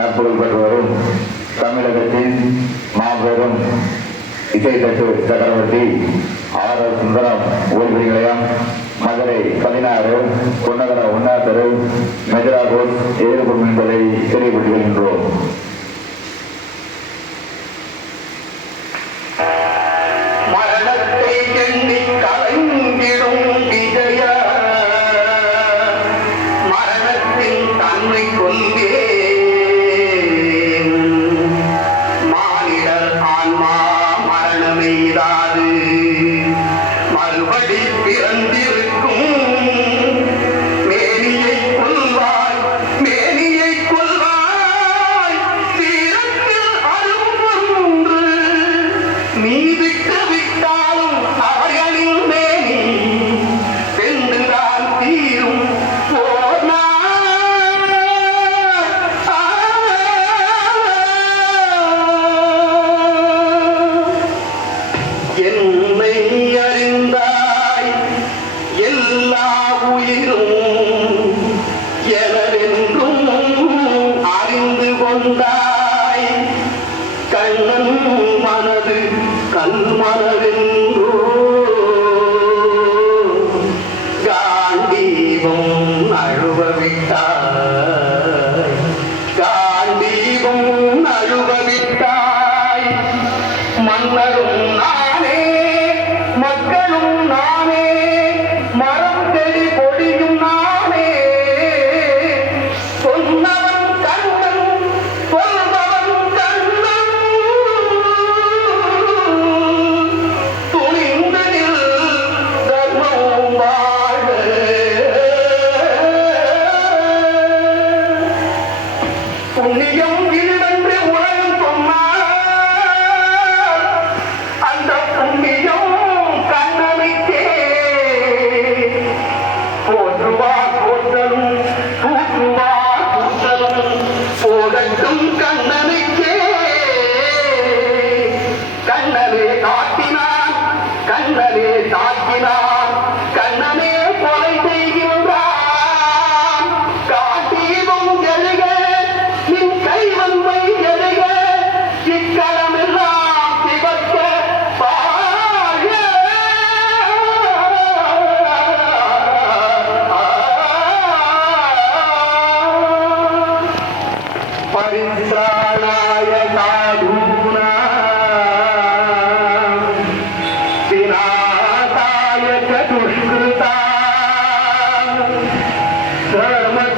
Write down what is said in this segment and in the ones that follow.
நற்புகழ் பெற்றவரும் தமிழகத்தின் மாபெரும் இசை தட்டு சக்கரவர்த்தி ஆர் எஸ் சுந்தரம் ஓய்வு மதுரை பதினாறு பொன்னகர உண்ணாத்தரு மெதிராகோஸ் ஏழு என்பது নেই রারে கண்ணன் மனது கண் மனதென்றோ காண்டீபம் அழுவவிட்டாய். காண்டீபம் அழுவவிட்டாய். மன்னரும் நானே மக்களும் நானே. can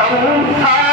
Hallelujah.